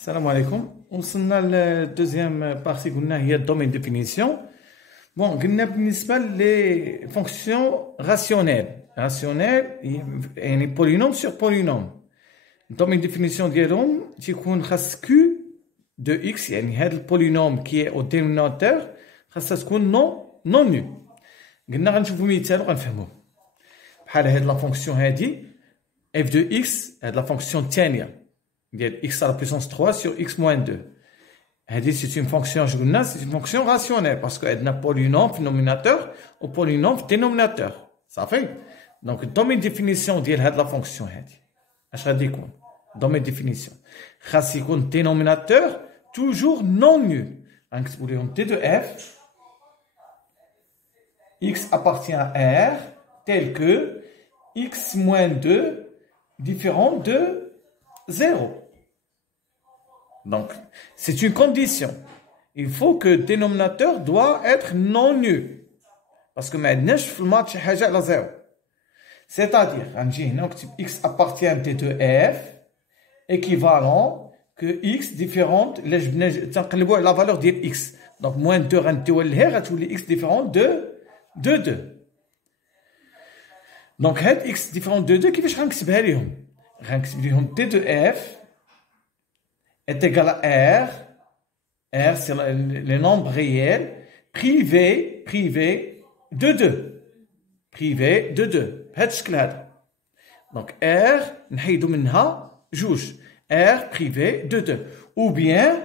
Salam alaikum. On s'en a la deuxième partie qu'on a, il y a domaine de définition. Bon, on a les fonctions rationnelles. Rationnelles, il y a polynôme sur polynôme. Domaine de définition ديالهم تيكون خاص Q de X, يعني هذا البولينوم qui est au dénominateur خاصها تكون non nul. قلنا غنشوفوا مثال وغنفهموه. بحال هاد لا فونكسيون هادي f de x هاد لا فونكسيون الثانيه ديال x à la puissance 3 sur x moins 2. C'est une fonction, c'est une fonction rationnelle parce qu'elle a un polynôme dénominateur ou polynôme dénominateur. Ça fait. Donc, domaine de définition de la fonction. Je vais dire quoi? Domaine de définition. Si un dénominateur toujours non nul. Donc, si vous voulez, T de f, x appartient à R tel que x moins 2 différent de 0. Donc, c'est une condition. Il faut que le dénominateur doit être non nul. Parce que maintenant, je fais le match à 0. C'est-à-dire, x appartient à t de f équivalent que x différente, la valeur de x. Donc, moins 2, x différent de 2. Donc, x différent de 2, qui fait que je t de f est égal à R. R, c'est le nombre réel privé de 2. Privé de 2. بهذا الشكل هذا. Donc R نحيدو منها جوج. R privé de 2. Ou bien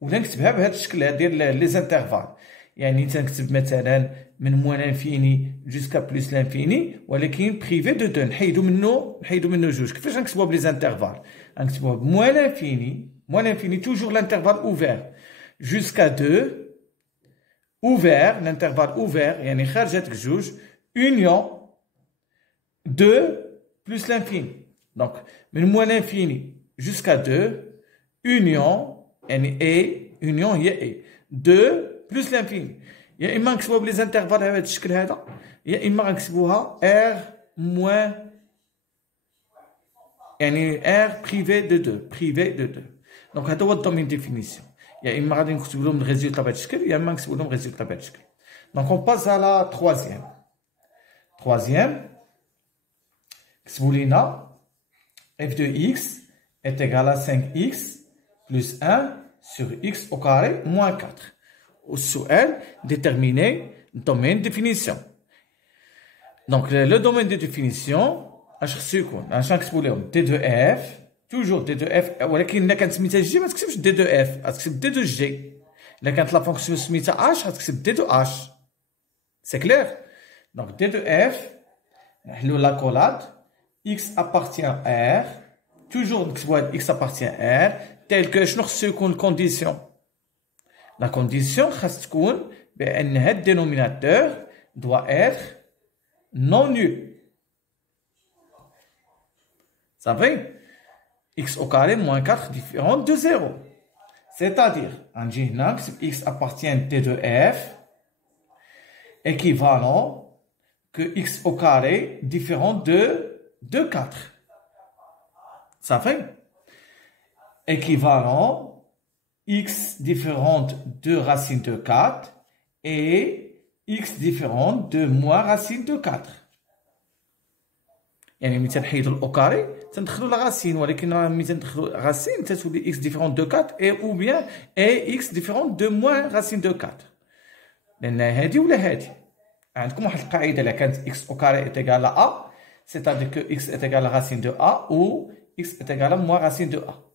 ولا نكتبها بهذا الشكل هذا ديال لي زانترفال. يعني تنكتب مثلا من موان انفيني جوسكا بلس لانفيني ولكن بريفي دو 2 نحيدو منه جوج. كيفاش غنكتبوها بلي زانترفال؟ غنكتبوها بموان انفيني moins l'infini, toujours l'intervalle ouvert, jusqu'à 2, ouvert, l'intervalle ouvert, يعني خارجة جوج, union 2 plus l'infini. Donc, moins l'infini jusqu'à 2, union, et, union, et, 2 plus l'infini. يا إما نكتبوها بلي زانترفال بهذا الشكل هذا, يا إما غنكتبوها R moins, يعني R privé de 2, privé de 2. Donc, هذا هو الدومين ديفينيسيون. يا إما غادي نكتب لهم الريزولتا بهذا الشكل يا إما نكتب لهم الريزولتا بهذا الشكل. Donc, on passe à la troisième. Troisième, كتبوا لينا f de x est égal à 5x plus 1 sur x au carré moins 4. والسؤال déterminer le domaine de définition. Donc, le domaine de définition, اش خصو يكون؟ اش نكتبوا لهم t de f toujours d de f ولكن الا كانت سميتها g ما تكتبش d de f غتكتب d de g. الا كانت لا فونكسيون سميتها h غتكتب d de h. C'est clair? Donc d de f نحلو لا كولاد x appartient à r toujours نكتبوا x appartient à r tel que شنو خصو يكون الكونديسيون. لا كونديسيون خاص تكون بان هاد الدينوميناتور doit être non nul. Ça fait x au carré moins 4 différent de 0. C'est-à-dire, x appartient à t de f équivalent que x au carré différent de 4. Ça fait équivalent x différente de racine de 4 et x différente de moins racine de 4. يعني ملي تنحيدو الاو كاري تندخلو لا غاسين ولكن ملي تندخلو غاسين تتولي اكس ديفيرون دو 4 اي او بيان اي اكس ديفيرون دو موان غاسين دو 4 لان هادي ولا هادي. عندكم واحد القاعده الا كانت اكس او كاري ايتيغال ا سيتادير كو اكس ايتيغال غاسين دو ا او اكس ايتيغال موان غاسين دو ا.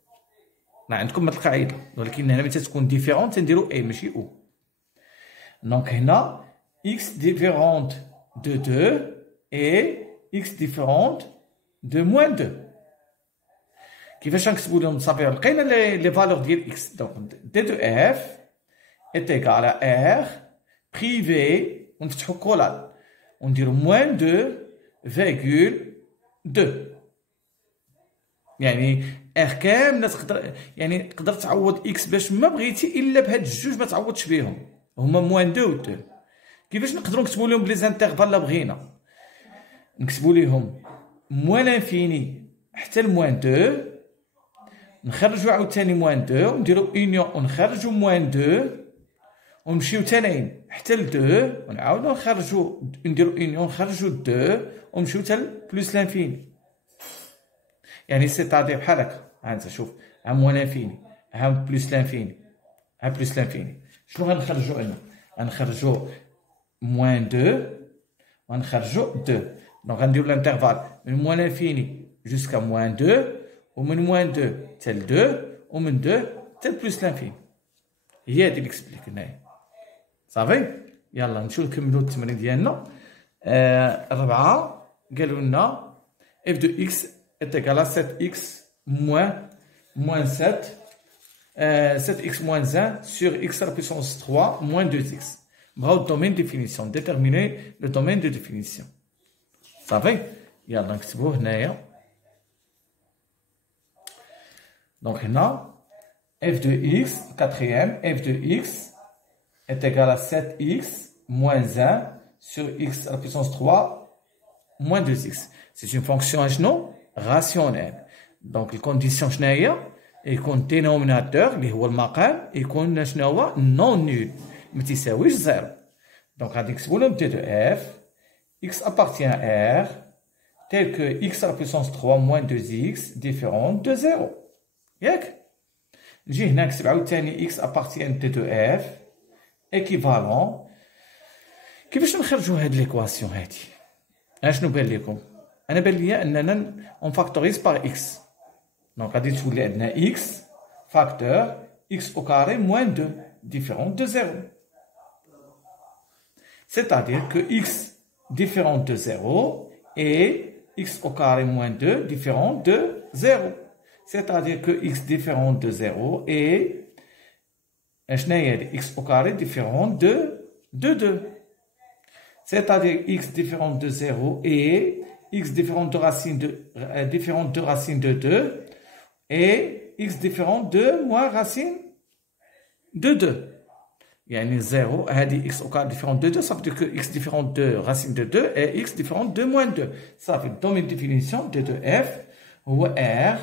ما عندكم هاد القاعده ولكن هنا ملي تكون ديفيرون تنديرو اي ماشي او. دونك هنا اكس ديفيرون دو 2 اي x différente de moins 2. كيفاش نكتبوا لهم صافي لقينا لي فالور ديال x. دونك d de f est égal à r privé ونفتحوا كولاد ونديروا moins 2,2. يعني r كامله تقدر تعوض x باش ما بغيتي الا بهاد الجوج ما تعوضش بهم هما moins 2 و 2. كيفاش نقدروا نكتبوا لهم بلي زانترفال لا بغينا؟ نكتبوا ليهم موان لانفيني حتى لموان 2 نخرجوا عاوتاني موان 2 ونديرو اونيون ونخرجوا موان 2 ونمشيو تانيين حتى ل 2 ونعاودو نخرجوا نديرو اونيون نخرجوا 2 ونمشيو حتى بلوس لانفيني. يعني سيتادير بحال هكا. ها انت شوف، ها موان لانفيني، ها بلوس لانفيني، ها بلوس لانفيني. شنو غنخرجوا هنا؟ غنخرجوا موان 2 وغنخرجوا 2. دونك غنديرو الانترفال من موان لانفيني جوسكا موان 2 ومن موان 2 حتى ل 2 ومن 2 حتى بلوس لانفيني. هي هادي اللي كتبت لك هنايا. صافي. يلا نمشيو نكملو التمرين ديالنا. الربعة قالوا لنا f de x est égal à 7x moins 7 7x moins 1 sur x à la puissance 3 moins 2x. بغاو الدومين ديفينيسيون. ديتيرميني لو دومين دو ديفينيسيون. صافي. يلا نكتبوه هنايا. دونك هنا f de x, quatrième, f de x est égal à 7x moins 1 sur x à la puissance 3 moins 2x. C'est une fonction rationnelle. Donc, la condition est يكون dénominateur اللي هو المقام يكون شنو هو non nul ما تساويش 0. Donc, غادي نكتبوا لهم d de f x appartient à R tel que x à la puissance 3 moins 2x différente de 0. ياك؟ نجي هنا نكتب عاوتاني x appartient d de f équivalent. كيفاش نخرجوا هاد ليكواسيون هادي؟ اشنو بان لكم؟ انا بان ليا اننا اون فاكتوريز باغ اكس. دونك غادي تولي عندنا x فاكتور x au carré moins 2 différente de 0. C'est-à-dire que x différente de 0 et x au carré moins 2 différente de 0. C'est-à-dire que x différente de 0 et x au carré différente de 2. C'est-à-dire x différente de 0 et x différente de racine de 2 et x différente de moins racine de 2. يعني 0 هذه x au carré différente de 2 ça veut dire que x différente de racine de 2 et x différente de moins 2. Ça fait dans mes définitions d de f هو r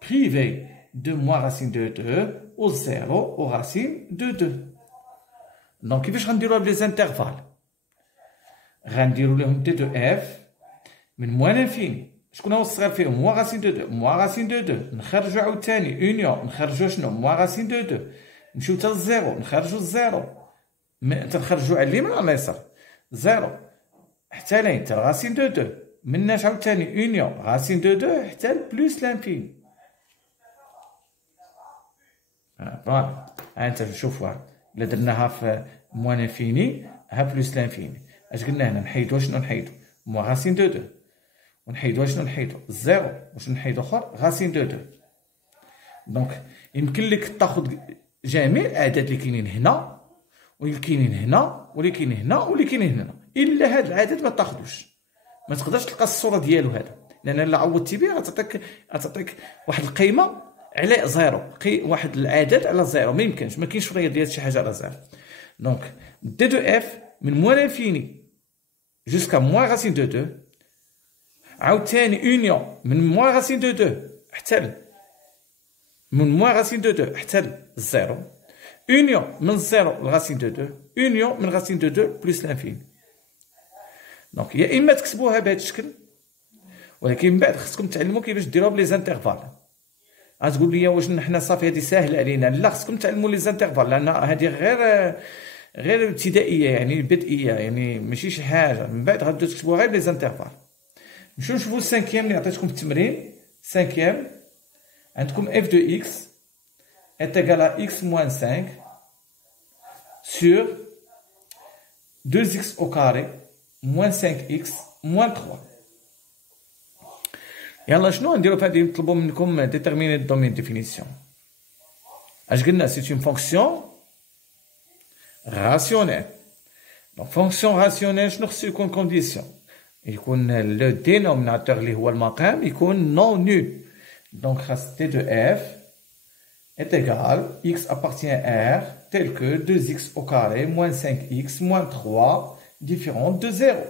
privé de moins racine de 2 au 0 au racine de 2. Donc كيفاش غنديروا les intervalles؟ غنديروا لهم d de f من موان انفيني. شكون هو الصغير فيهم؟ موان راسين دو 2. موان راسين دو 2 نخرجوا عاوتاني اونيون نخرجوا شنو؟ موان راسين دو 2 نمشيو حتى للزيرو نخرجوا الزيرو تنخرجوا على اليمين وعلى اليسار زيرو حتى لين حتى راسين دو 2 مناش عاوتاني اونيون راسين دو 2 حتى بلوس لانفيني. فوالا ها انت شوفوا الا درناها في موان انفيني ها بلوس لانفيني. اش قلنا هنا؟ نحيدو شنو نحيدو؟ موان راسين دو 2 ونحيدو شنو نحيدو؟ الزيرو واش نحيدو اخر راسين دو 2. دونك يمكن لك تاخذ جميع الاعداد اللي كاينين هنا واللي كاينين هنا واللي كاينين هنا واللي كاينين هنا الا هاد العدد ما تاخذوش. ما تقدرش تلقى الصوره ديالو هذا لان الا عوضتي به غتعطيك واحد القيمه على زيرو واحد العدد على زيرو. ما يمكنش ما كاينش في الرياضيات شي حاجه على زيرو. دونك دي دو اف من موان انفيني جوسكا موان راسين دو 2 عاوتاني اونيون من موان راسين دو 2 حتى من موان راسين دو 2 حتى الزيرو اونيون من الزيرو لغاسين دو 2 اونيون من غاسين دو 2 بلس لانفيني. دونك يا اما تكتبوها بهذا الشكل ولكن من بعد خصكم تعلموا كيفاش ديروها بلي زانترفال. غتقول لي واش حنا صافي هذه ساهله علينا؟ لا خصكم تعلموا لي زانترفال لان هذه غير ابتدائيه يعني بدئيه يعني ماشي شي حاجه. من بعد غتبداو تكتبوها غير بلي زانترفال. نمشيو نشوفوا السانكيام اللي عطيتكم في التمرين. سانكيام عندكم f de x est égal à x moins 5 sur 2x au carré moins 5x moins 3. يلا شنو نديرو في هادي؟ نطلبوا منكم ديتيرميني الدومين ديفينيسيون. اش قلنا؟ سي اون فونكسيون راسيونيل. دونك فونكسيون راسيونيل شنو خصو يكون كونديسيون؟ يكون لو دينوميناتور اللي هو المقام يكون نون نول. Donc, t de f est égal x appartient à R tel que 2x au carré moins 5x moins 3 différente de 0.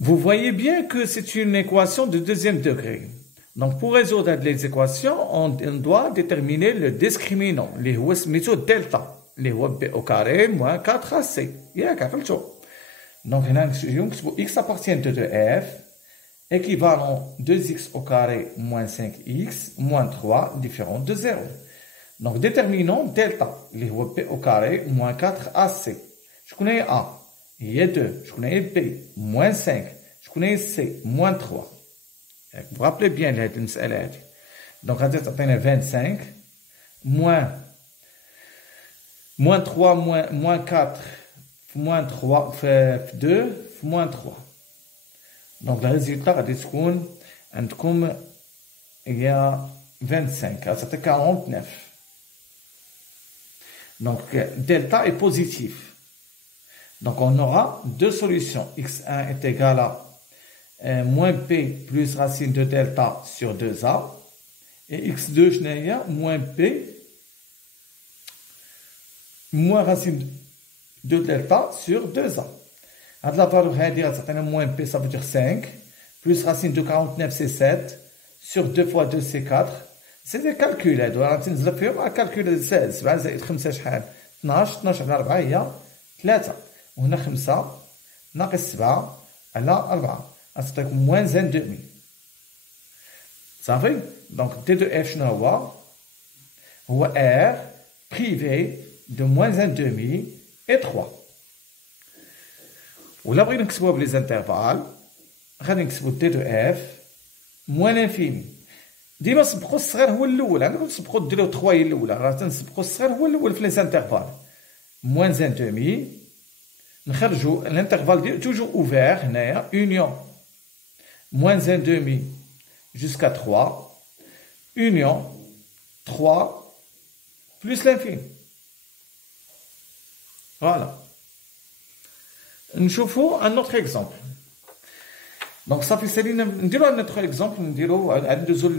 Vous voyez bien que c'est une équation de deuxième degré. Donc, pour résoudre les équations, on doit déterminer le discriminant, les méthode delta, les b au carré moins 4ac. Donc, x appartient de f, équivalent 2x au carré moins 5x moins 3 différent de 0. Donc, déterminons delta, les b au carré moins 4ac. Je connais a, il y a 2, je connais b, moins 5, je connais c, moins 3. Vous vous rappelez bien cette مسألة. Donc, on a 25 moins 3 moins 4 moins 3 fait 2 moins 3. Donc, le résultat il y a 25. Ça 49. Donc, delta est positif. Donc, on aura deux solutions. x1 est égal à moins p plus racine de delta sur 2a. Et x2, je n'ai moins p moins racine de delta sur 2a. La valeur moins p, ça veut dire 5. Plus racine de 49, c'est 7. Sur 2 fois 2, c'est 4. C'est des calculs. On va calculer 16. 7 زائد 5 شحال 12 12 على 4 هي 3. وهنا 5 ناقص 7 على 4. غتعطيكم moins 1,5. صافي. Donc D de F شنو هو R privé de moins 1,5 et 3. ولا بغينا نكتبوها بلي زانترفال غادي نكتبو D de F moins l'infini. ديما سبقوا الصغير هو الاول. عندكم تسبقوا ديروا 3 هي الاولى. راه تنسبقوا الصغير هو الاول في لي زانترفال. moins 1,5 نخرجوا l'intervalle ديال toujours ouvert هنايا union moins 1,5 jusqu'à 3 union 3 plus l'infini. Voilà. نشوفوا un autre exemple. Donc ça fait سالينا نديروا un autre exemple. نديروا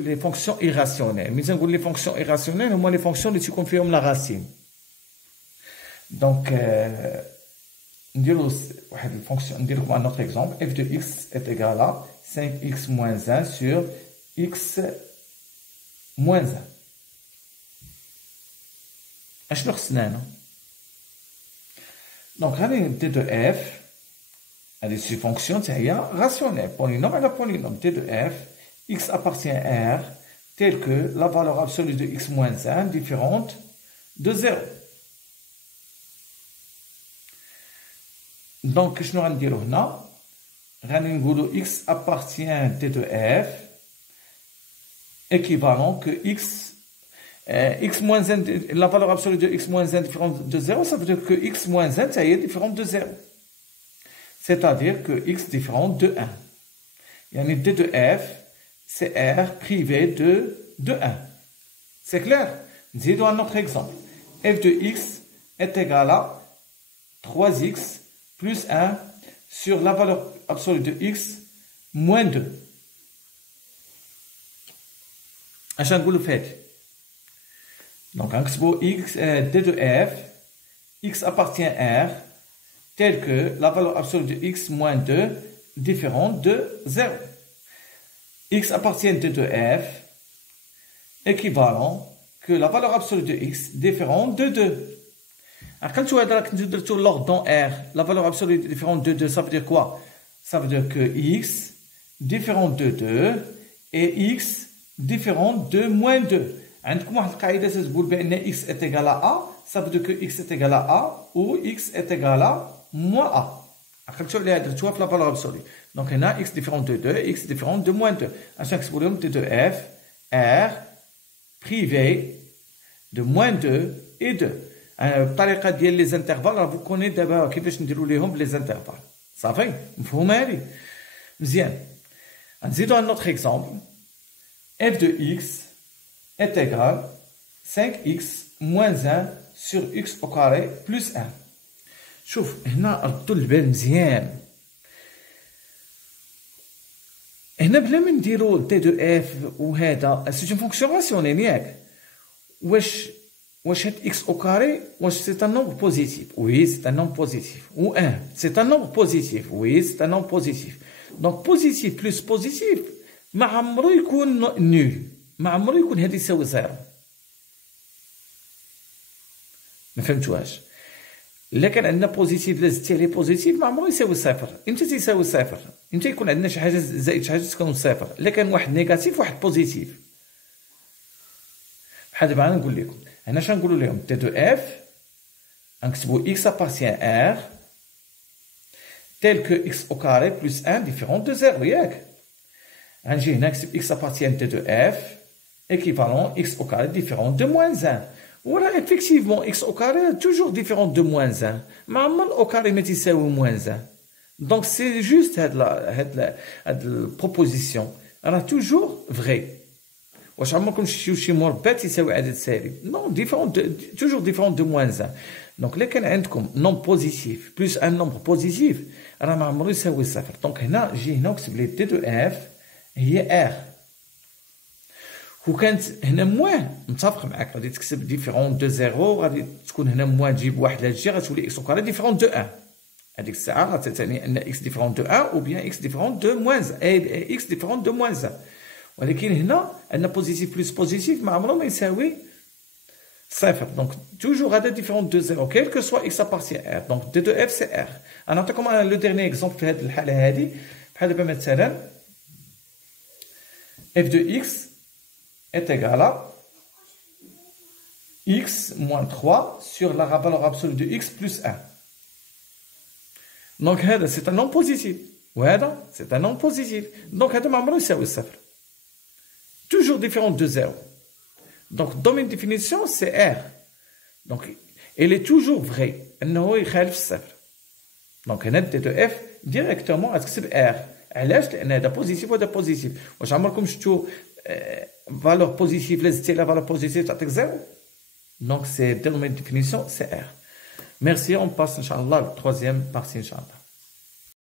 les fonctions irrationnelles. Mais نقول les fonctions irrationnelles هما les fonctions اللي تيكون فيهم la racine. Donc نديروا واحد الفونكسيون. ندير لكم un autre exemple. f de x est égal à 5x moins 1 sur x moins 1. اشنو خصنا هنا؟ Donc غادي d de f هذه سي فونكسيون حتى هي راسيونيل polynôme على polynôme. d de f x appartient à r tel que la valeur absolue de x moins 1 différente de 0. Donc شنو غنديرو هنا؟ غادي نقولو x appartient d de f équivalent que x moins 1, la valeur absolue de x moins 1 différente de 0, ça veut dire que x moins 1 ça y est différente de 0. C'est-à-dire que x différente de 1. Yani d de f, c'est r privé de 1. C'est clair? Disons un autre exemple. f de x est égal à 3x plus 1 sur la valeur absolue de x moins 2. عشان نقولوا فهادي. Donc, x, d de f, x appartient à r, tel que la valeur absolue de x moins 2 différente de 0. X appartient d de f, équivalent que la valeur absolue de x différente de 2. Alors, quand tu as l'ordre dans R, la valeur absolue différente de 2, ça veut dire quoi? Ça veut dire que x différente de 2 et x différente de moins 2. عندكم واحد القاعده تقول بان x est égal à a, ça veut dire que x est égal à a ou x est égal à moins a. عقلتوا عليها درتوها في la valeur absolue. Donc هنا x différente de 2, x différente de moins 2. عشان نكتبوا لهم d de f r privé de moins 2 et 2. الطريقه ديال لي زانترفال راه vous connaissez دابا كيفاش نديروا ليهم لي زانترفال. صافي مفهومه هذه مزيان. نزيدوا un autre exemple. f de x est égal à 5x moins 1 sur x au carré plus 1. شوف هنا ردوا البال مزيان. هنا بلا ما نديرو t de f وهذا سي اون فونكسيون راسيونيل ياك. واش هاد x au carré واش سي ان nombre positif? Oui, c'est un nombre positif. Ou 1, c'est un nombre positif. Oui, c'est un nombre positif. Donc positif plus positif, ما عمرو يكون نول، ما عمرو يكون هذا يساوي زيرو. ما فهمتوهاش؟ الا كان عندنا بوزيتيف لا زدتي عليه بوزيتيف ما عمرو يساوي صفر، امتى تيساوي صفر؟ امتى يكون عندنا شي حاجه زائد شي حاجه تكون صفر، الا كان واحد نيجاتيف واحد بوزيتيف. بحال دابا غنقول لكم هنا شنقولوا لهم تي دو اف غنكتبوا اكس ابارتيان ار tel que x au carré plus 1 différent de 0 ياك. غنجي هنا نكتب x appartient t de f équivalent x au carré différent de moins 1. Voilà, effectivement, x au carré est toujours différent de moins 1. Mais au carré mais تساوي moins 1. Donc c'est juste cette proposition. Elle est toujours vraie. واش عمركم شفتوا شي مربع يساوي عدد سالب؟ Non, toujours différent de moins 1. Donc là كان عندكم nombre positif plus un nombre positif راه ما عمرو يساوي صفر. دونك هنا جي هنا وكتب لي تي دو اف هي ار. وكانت هنا موان متفق معاك غادي تكتب ديفيرون دو زيرو، غادي تكون هنا موان تجيب واحد لهادشي غتولي اكس او كاري ديفيرون دو 1. هذيك الساعه غتعني ان اكس ديفيرون دو 1 او بيان اكس ديفيرون دو موان اكس ديفيرون دو موان 1. ولكن هنا عندنا بوزيتيف بلس بوزيتيف ما عمره ما يساوي صفر. دونك توجور هذا ديفيرون دو زيرو كيل كو سوا اكس ابارتيان ار. دونك دي دو اف سي ار. انا نعطيكم لو ديرني اكزومبل في هذه الحاله هذه. بحال دابا مثلا اف دو اكس est égal à x moins 3 sur la valeur absolue de x plus 1. Donc, c'est un nom positif. C'est un nom positif. Donc, c'est toujours différent de 0. Donc, dans mes définitions, c'est R. Donc, elle est toujours vraie. Donc, on a de F directement à ce que c'est R. علاش؟ لان هذا بوزيتيف وهذا بوزيتيف. واش عمركم شفتوا valeur positive لازمتي la valeur positive تعطيك زيرو؟ Donc c'est dans ma définition c'est R. Merci, on passe inchallah à la troisième partie inchallah.